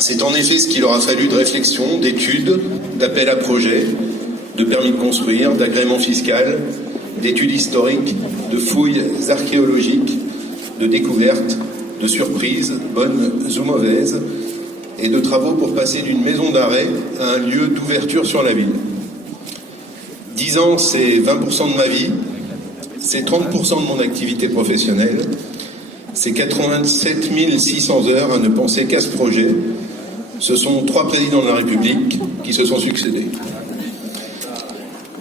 C'est en effet ce qu'il aura fallu de réflexion, d'études, d'appels à projets, de permis de construire, d'agrément fiscal, d'études historiques, de fouilles archéologiques, de découvertes, de surprises, bonnes ou mauvaises, et de travaux pour passer d'une maison d'arrêt à un lieu d'ouverture sur la ville. 10 ans, c'est 20% de ma vie, c'est 30% de mon activité professionnelle, c'est 87 600 heures à ne penser qu'à ce projet. Ce sont 3 présidents de la République qui se sont succédés.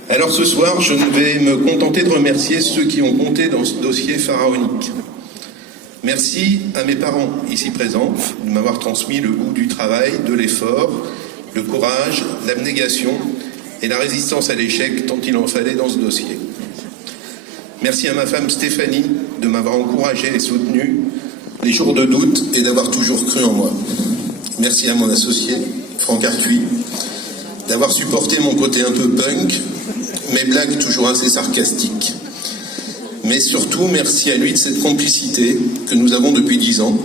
Alors ce soir, je ne vais me contenter de remercier ceux qui ont compté dans ce dossier pharaonique. Merci à mes parents ici présents de m'avoir transmis le goût du travail, de l'effort, le courage, l'abnégation et la résistance à l'échec tant il en fallait dans ce dossier. Merci à ma femme Stéphanie de m'avoir encouragé et soutenu les jours de doute et d'avoir toujours cru en moi. Merci à mon associé, Franck Arthuis, d'avoir supporté mon côté un peu punk, mes blagues toujours assez sarcastiques. Mais surtout, merci à lui de cette complicité que nous avons depuis 10 ans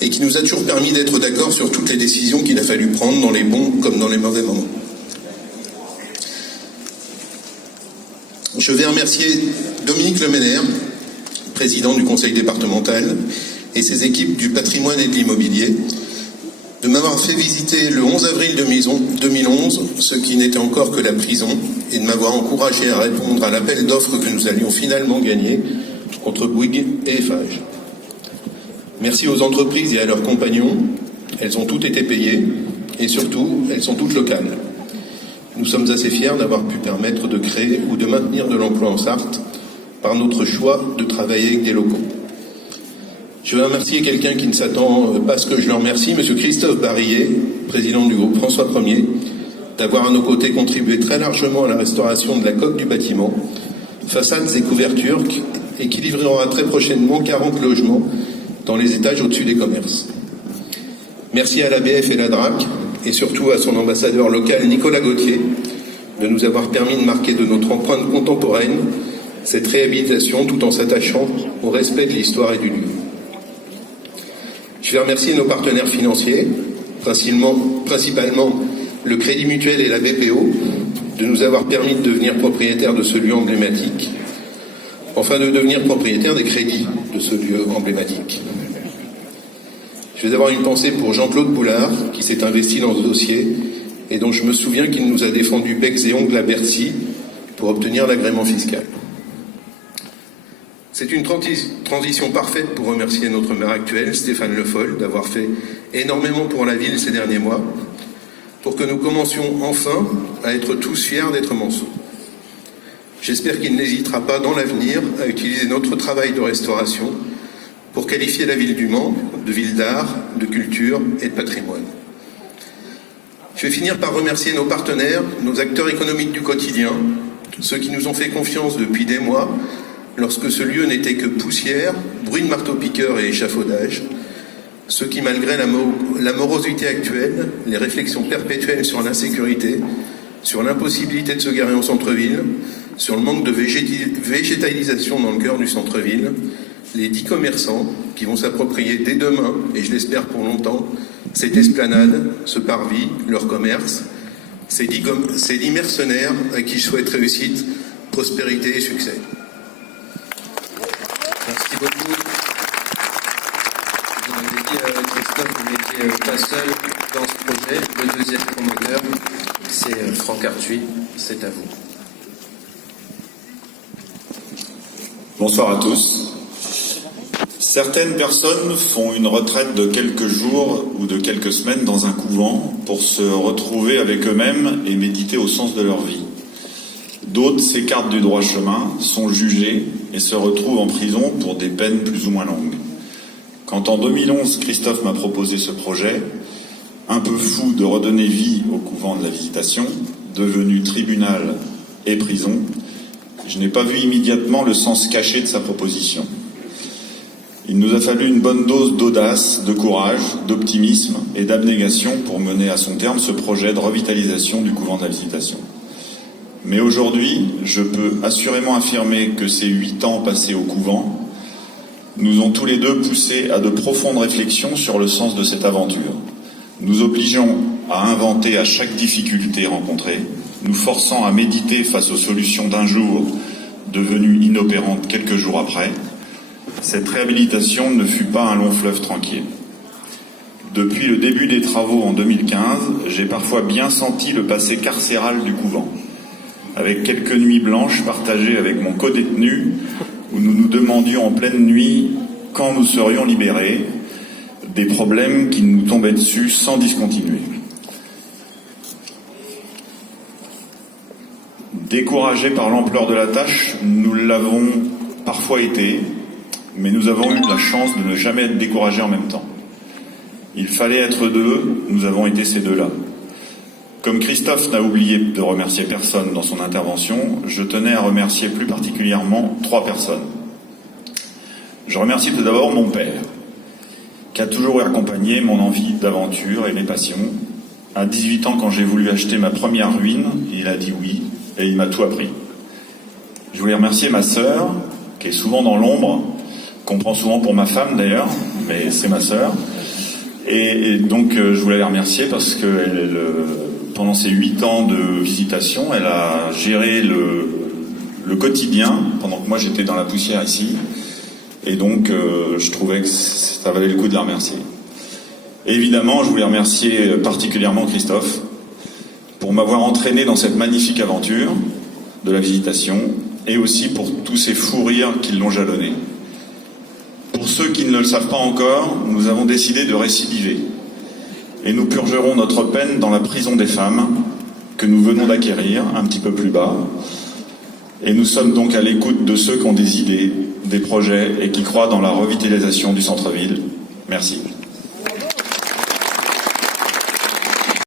et qui nous a toujours permis d'être d'accord sur toutes les décisions qu'il a fallu prendre dans les bons comme dans les mauvais moments. Je vais remercier Dominique Leménaire, président du conseil départemental, et ses équipes du patrimoine et de l'immobilier, de m'avoir fait visiter le 11 avril 2011 ce qui n'était encore que la prison et de m'avoir encouragé à répondre à l'appel d'offres que nous allions finalement gagner contre Bouygues et Eiffage. Merci aux entreprises et à leurs compagnons, elles ont toutes été payées et surtout, elles sont toutes locales. Nous sommes assez fiers d'avoir pu permettre de créer ou de maintenir de l'emploi en Sarthe par notre choix de travailler avec des locaux. Je vais remercier quelqu'un qui ne s'attend pas à ce que je le remercie, M. Christophe Barillet, président du groupe François Ier, d'avoir à nos côtés contribué très largement à la restauration de la coque du bâtiment, façades et couvertures, et qui livrera très prochainement 40 logements dans les étages au-dessus des commerces. Merci à l'ABF et la DRAC, et surtout à son ambassadeur local Nicolas Gauthier, de nous avoir permis de marquer de notre empreinte contemporaine cette réhabilitation tout en s'attachant au respect de l'histoire et du lieu. Je vais remercier nos partenaires financiers, principalement le Crédit Mutuel et la BPO, de nous avoir permis de devenir propriétaires de ce lieu emblématique, enfin de devenir propriétaires des crédits de ce lieu emblématique. Je vais avoir une pensée pour Jean-Claude Boulard, qui s'est investi dans ce dossier et dont je me souviens qu'il nous a défendu becs et ongles à Bercy pour obtenir l'agrément fiscal. C'est une transition parfaite pour remercier notre maire actuel, Stéphane Le Foll, d'avoir fait énormément pour la ville ces derniers mois, pour que nous commencions enfin à être tous fiers d'être Manceaux. J'espère qu'il n'hésitera pas dans l'avenir à utiliser notre travail de restauration pour qualifier la ville du Mans de ville d'art, de culture et de patrimoine. Je vais finir par remercier nos partenaires, nos acteurs économiques du quotidien, ceux qui nous ont fait confiance depuis des mois, lorsque ce lieu n'était que poussière, bruit de marteau-piqueur et échafaudage, ceux qui, malgré la morosité actuelle, les réflexions perpétuelles sur l'insécurité, sur l'impossibilité de se garer en centre-ville, sur le manque de végétalisation dans le cœur du centre-ville, les 10 commerçants qui vont s'approprier dès demain, et je l'espère pour longtemps, cette esplanade, ce parvis, leur commerce, ces 10 mercenaires à qui je souhaite réussite, prospérité et succès. Merci beaucoup. Vous avez dit, Christophe, vous n'étiez pas seul dans ce projet. Le deuxième promoteur, c'est Franck Arthuis. C'est à vous. Bonsoir à tous. Certaines personnes font une retraite de quelques jours ou de quelques semaines dans un couvent pour se retrouver avec eux-mêmes et méditer au sens de leur vie. D'autres s'écartent du droit chemin, sont jugés et se retrouvent en prison pour des peines plus ou moins longues. Quand en 2011, Christophe m'a proposé ce projet, un peu fou de redonner vie au couvent de la Visitation, devenu tribunal et prison, je n'ai pas vu immédiatement le sens caché de sa proposition. Il nous a fallu une bonne dose d'audace, de courage, d'optimisme et d'abnégation pour mener à son terme ce projet de revitalisation du couvent de la Visitation. Mais aujourd'hui, je peux assurément affirmer que ces 8 ans passés au couvent nous ont tous les deux poussés à de profondes réflexions sur le sens de cette aventure. nous obligeant à inventer à chaque difficulté rencontrée, nous forçant à méditer face aux solutions d'un jour devenues inopérantes quelques jours après, cette réhabilitation ne fut pas un long fleuve tranquille. Depuis le début des travaux en 2015, j'ai parfois bien senti le passé carcéral du couvent, avec quelques nuits blanches partagées avec mon codétenu, où nous nous demandions en pleine nuit quand nous serions libérés, des problèmes qui nous tombaient dessus sans discontinuer. Découragés par l'ampleur de la tâche, nous l'avons parfois été, mais nous avons eu la chance de ne jamais être découragés en même temps. Il fallait être deux, nous avons été ces deux-là. Comme Christophe n'a oublié de remercier personne dans son intervention, je tenais à remercier plus particulièrement 3 personnes. Je remercie tout d'abord mon père, qui a toujours accompagné mon envie d'aventure et mes passions. À 18 ans, quand j'ai voulu acheter ma première ruine, il a dit oui, et il m'a tout appris. Je voulais remercier ma sœur, qui est souvent dans l'ombre, qu'on prend souvent pour ma femme d'ailleurs, mais c'est ma sœur. Et donc je voulais la remercier parce que pendant ces 8 ans de visitation, elle a géré le quotidien, pendant que moi j'étais dans la poussière ici. Et donc je trouvais que ça valait le coup de la remercier. Et évidemment, je voulais remercier particulièrement Christophe pour m'avoir entraîné dans cette magnifique aventure de la visitation, et aussi pour tous ces fous rires qui l'ont jalonné. Pour ceux qui ne le savent pas encore, nous avons décidé de récidiver. Et nous purgerons notre peine dans la prison des femmes, que nous venons d'acquérir, un petit peu plus bas. Et nous sommes donc à l'écoute de ceux qui ont des idées, des projets, et qui croient dans la revitalisation du centre-ville. Merci.